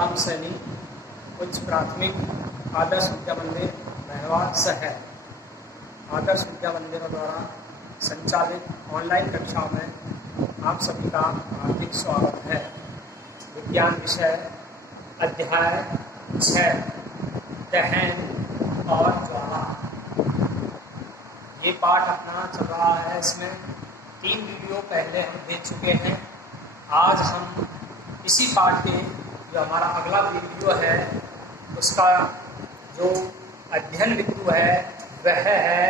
राम सैनी उच्च प्राथमिक आदर्श विद्या मंदिर महवा शहर आदर्श विद्या मंदिरों द्वारा संचालित ऑनलाइन कक्षा में आप सभी का हार्दिक स्वागत है। विज्ञान विषय अध्याय 6 दहन और ज्वाला, ये पाठ अपना चल रहा है। इसमें 3 वीडियो पहले हम देख चुके हैं। आज हम इसी पाठ के जो हमारा अगला वीडियो है उसका जो अध्ययन बिंदु है वह है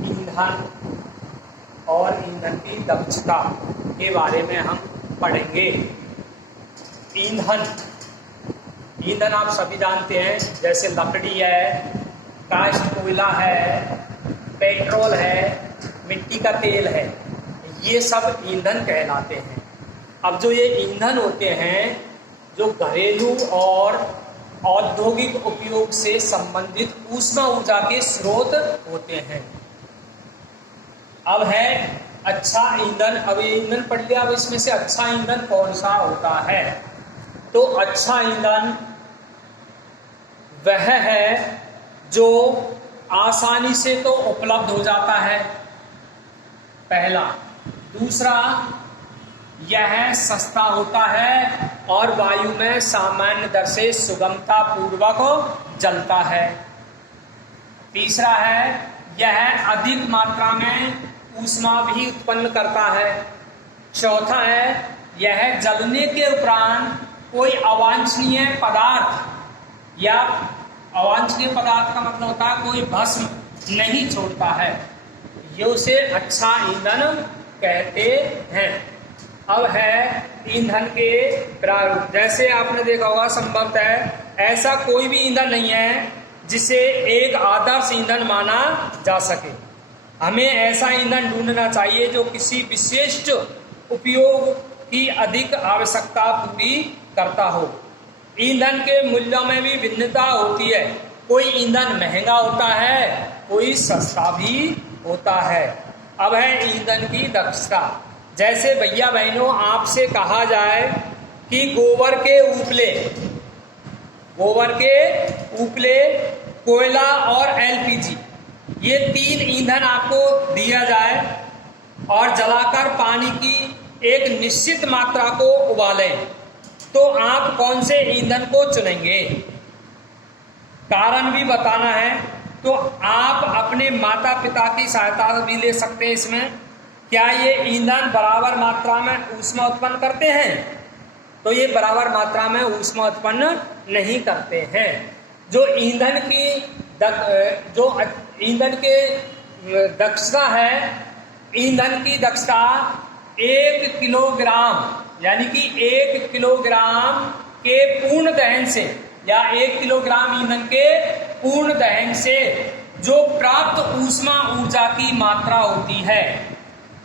ईंधन और ईंधन की दक्षता के बारे में हम पढ़ेंगे। ईंधन आप सभी जानते हैं, जैसे लकड़ी है, काष्ठ कोयला है, पेट्रोल है, मिट्टी का तेल है, ये सब ईंधन कहलाते हैं। अब जो ये ईंधन होते हैं जो घरेलू और औद्योगिक उपयोग से संबंधित ऊष्मा ऊर्जा के स्रोत होते हैं। अब है अच्छा ईंधन। अब ये ईंधन पढ़ लिया, अब इसमें से अच्छा ईंधन कौन सा होता है? तो अच्छा ईंधन वह है जो आसानी से तो उपलब्ध हो जाता है, पहला। दूसरा, यह सस्ता होता है और वायु में सामान्य दर से सुगमता पूर्वक जलता है। तीसरा है, यह अधिक मात्रा में ऊष्मा भी उत्पन्न करता है। चौथा है, यह जलने के उपरांत कोई अवांछनीय पदार्थ या अवांछनीय पदार्थ का मतलब होता है कोई भस्म नहीं छोड़ता है। ये उसे अच्छा ईंधन कहते हैं। अब है ईंधन के प्रारूप। जैसे आपने देखा होगा, संभवतः ऐसा कोई भी ईंधन नहीं है जिसे एक आदर्श ईंधन माना जा सके। हमें ऐसा ईंधन ढूंढना चाहिए जो किसी विशिष्ट उपयोग की अधिक आवश्यकता पूरी करता हो। ईंधन के मूल्यों में भी भिन्नता होती है। कोई ईंधन महंगा होता है, कोई सस्ता भी होता है। अब है ईंधन की दक्षता। जैसे भैया बहनों, आपसे कहा जाए कि गोबर के उपले, कोयला और एलपीजी, ये 3 ईंधन आपको दिया जाए और जलाकर पानी की एक निश्चित मात्रा को उबालें, तो आप कौन से ईंधन को चुनेंगे? कारण भी बताना है। तो आप अपने माता पिता की सहायता भी ले सकते हैं इसमें। क्या ये ईंधन बराबर मात्रा में ऊष्मा उत्पन्न करते हैं? तो ये बराबर मात्रा में ऊष्मा उत्पन्न नहीं करते हैं। जो ईंधन के दक्षता है, ईंधन की दक्षता 1 किलोग्राम यानी कि 1 किलोग्राम के पूर्ण दहन से या 1 किलोग्राम ईंधन के पूर्ण दहन से जो प्राप्त ऊष्मा ऊर्जा की मात्रा होती है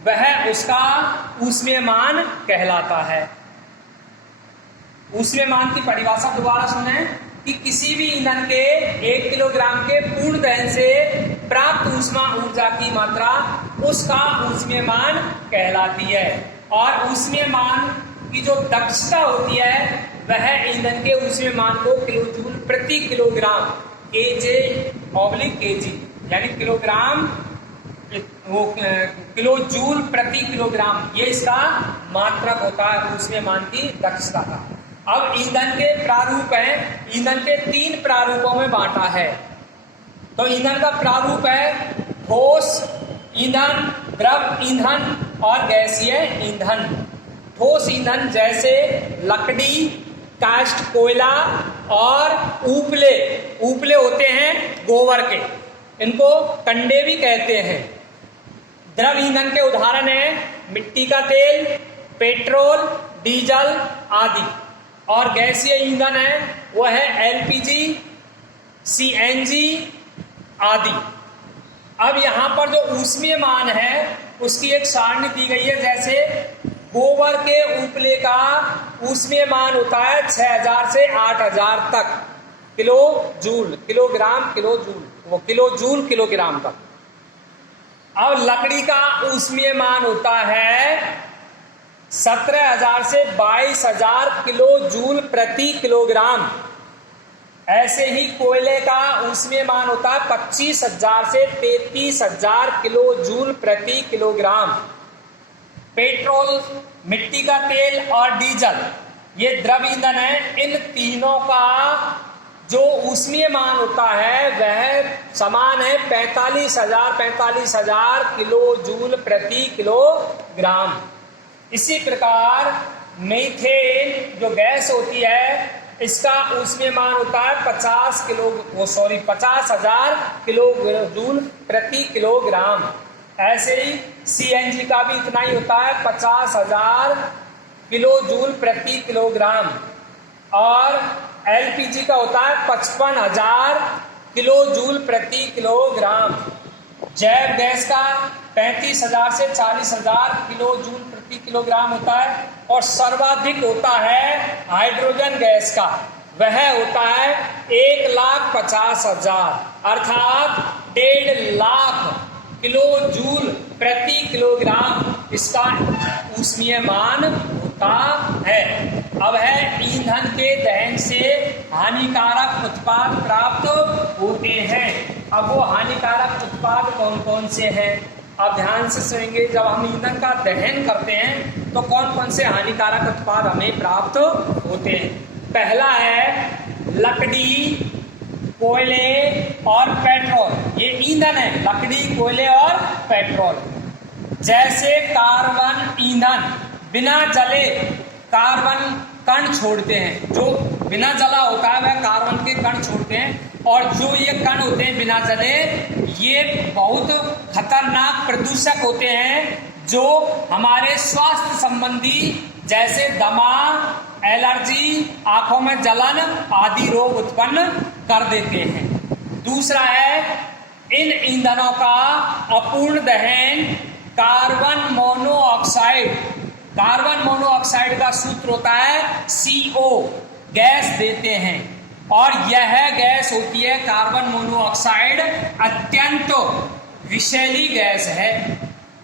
वह उसका ऊष्मीयमान कहलाता है। ऊष्मीयमान की परिभाषा दोबारा सुने कि किसी भी ईंधन के 1 किलोग्राम के पूर्ण दहन से प्राप्त ऊष्मा ऊर्जा की मात्रा उसका ऊष्मीयमान कहलाती है। और ऊष्मीयमान की जो दक्षता होती है वह ईंधन के ऊष्मीयमान को किलोजूल प्रति किलोग्राम केजी यानी किलोजूल प्रति किलोग्राम, ये इसका मात्रक होता है ऊष्मीयमान की दक्षता का। अब ईंधन के प्रारूप है। ईंधन के 3 प्रारूपों में बांटा है। तो ईंधन का प्रारूप है ठोस ईंधन, द्रव ईंधन और गैसीय ईंधन। ठोस ईंधन जैसे लकड़ी, काष्ठ कोयला और उपले होते हैं गोबर के, इनको कंडे भी कहते हैं। द्रव ईंधन के उदाहरण हैं मिट्टी का तेल, पेट्रोल, डीजल आदि। और गैसीय ईंधन है वह है एलपीजी, सीएनजी आदि। अब यहाँ पर जो ऊष्मीयमान है उसकी एक सारणी दी गई है। जैसे गोबर के उपले का ऊष्मीयमान होता है 6000 से 8000 तक किलोग्राम तक। अब लकड़ी का ऊष्मीयमान होता है 17,000 से 22,000 किलो जूल प्रति किलोग्राम। ऐसे ही कोयले का ऊष्मीयमान होता है 25,000 से 33,000 किलो जूल प्रति किलोग्राम। पेट्रोल, मिट्टी का तेल और डीजल ये द्रव ईंधन है। इन तीनों का जो ऊष्मीयमान होता है वह समान है 45,000 किलो जूल प्रति किलोग्राम। इसी प्रकार मीथेन जो गैस होती है इसका ऊष्मीयमान होता है 50,000 किलो जूल प्रति किलोग्राम। ऐसे ही सीएनजी का भी इतना ही होता है 50,000 किलो जूल प्रति किलोग्राम। और एलपीजी का होता है 55,000 किलो जूल प्रति किलोग्राम। जैव गैस का 35,000 से 40,000 किलो जूल प्रति किलोग्राम होता है। और सर्वाधिक होता है हाइड्रोजन गैस का, वह होता है 1,50,000 अर्थात 1.5 लाख किलो जूल प्रति किलोग्राम इसका ऊष्मीयमान होता है। अब है ईंधन के दहन से हानिकारक उत्पाद प्राप्त होते हैं। अब वो हानिकारक उत्पाद कौन कौन से हैं आप ध्यान से सुनेंगे। जब हम ईंधन का दहन करते हैं तो कौन कौन से हानिकारक उत्पाद हमें प्राप्त होते हैं। पहला है लकड़ी, कोयले और पेट्रोल। ये ईंधन है, लकड़ी, कोयले और पेट्रोल। जैसे कार्बन ईंधन बिना जले कार्बन कण छोड़ते हैं। जो बिना जला होता है वह कार्बन के कण छोड़ते हैं। और जो ये कण होते हैं बिना जले ये बहुत खतरनाक प्रदूषक होते हैं जो हमारे स्वास्थ्य संबंधी जैसे दमा, एलर्जी, आंखों में जलन आदि रोग उत्पन्न कर देते हैं। दूसरा है इन ईंधनों का अपूर्ण दहन कार्बन मोनोऑक्साइड। कार्बन मोनोऑक्साइड का सूत्र होता है CO, गैस देते हैं। और यह गैस होती है कार्बन मोनोऑक्साइड अत्यंत विषैली गैस है,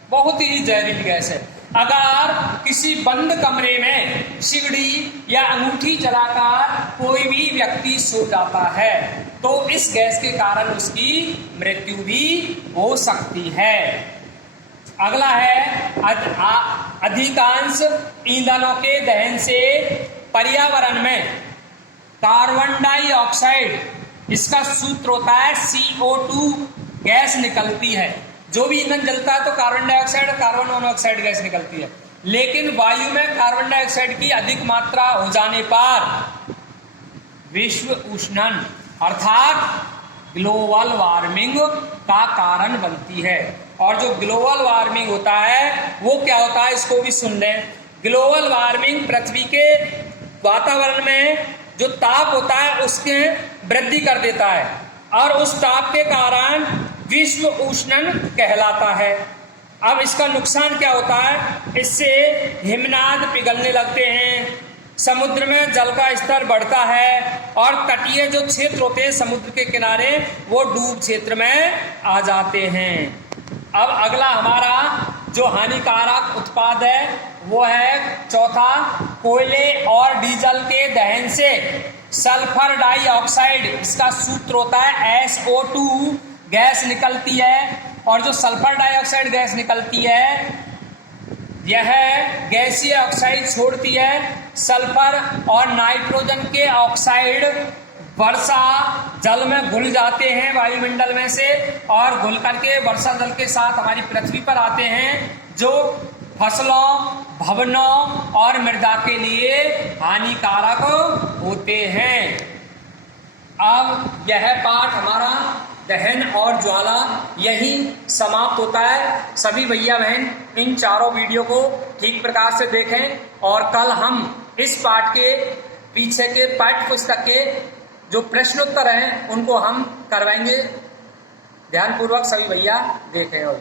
बहुत ही जहरीली गैस है। अगर किसी बंद कमरे में सिगड़ी या अंगूठी जलाकर कोई भी व्यक्ति सो जाता है तो इस गैस के कारण उसकी मृत्यु भी हो सकती है। अगला है अधिकांश ईंधनों के दहन से पर्यावरण में कार्बन डाइऑक्साइड, इसका सूत्र होता है CO2 गैस निकलती है। जो भी ईंधन जलता है तो कार्बन डाइऑक्साइड और कार्बन मोनोऑक्साइड गैस निकलती है। लेकिन वायु में कार्बन डाइऑक्साइड की अधिक मात्रा हो जाने पर विश्व उष्णन अर्थात ग्लोबल वार्मिंग का कारण बनती है। और जो ग्लोबल वार्मिंग होता है वो क्या होता है इसको भी सुन लें। ग्लोबल वार्मिंग पृथ्वी के वातावरण में जो ताप होता है उसके वृद्धि कर देता है और उस ताप के कारण विश्व उष्णन कहलाता है। अब इसका नुकसान क्या होता है, इससे हिमनाद पिघलने लगते हैं, समुद्र में जल का स्तर बढ़ता है और तटीय जो क्षेत्र होते हैं समुद्र के किनारे वो डूब क्षेत्र में आ जाते हैं। अब अगला हमारा जो हानिकारक उत्पाद है वो है चौथा, कोयले और डीजल के दहन से सल्फर डाइऑक्साइड, इसका सूत्र होता है SO2 गैस निकलती है। और जो सल्फर डाइऑक्साइड गैस निकलती है यह गैसीय ऑक्साइड छोड़ती है। सल्फर और नाइट्रोजन के ऑक्साइड वर्षा जल में घुल जाते हैं वायुमंडल में से और घुल करके वर्षा जल के साथ हमारी पृथ्वी पर आते हैं जो फसलों, भवनों और मृदा के लिए हानिकारक होते हैं। अब यह पाठ हमारा दहन और ज्वाला यही समाप्त होता है। सभी भैया बहन इन चारों वीडियो को ठीक प्रकार से देखें और कल हम इस पाठ के पीछे के पाठ्य पुस्तक के जो प्रश्नोत्तर हैं उनको हम करवाएंगे। ध्यानपूर्वक सभी भैया देखें। और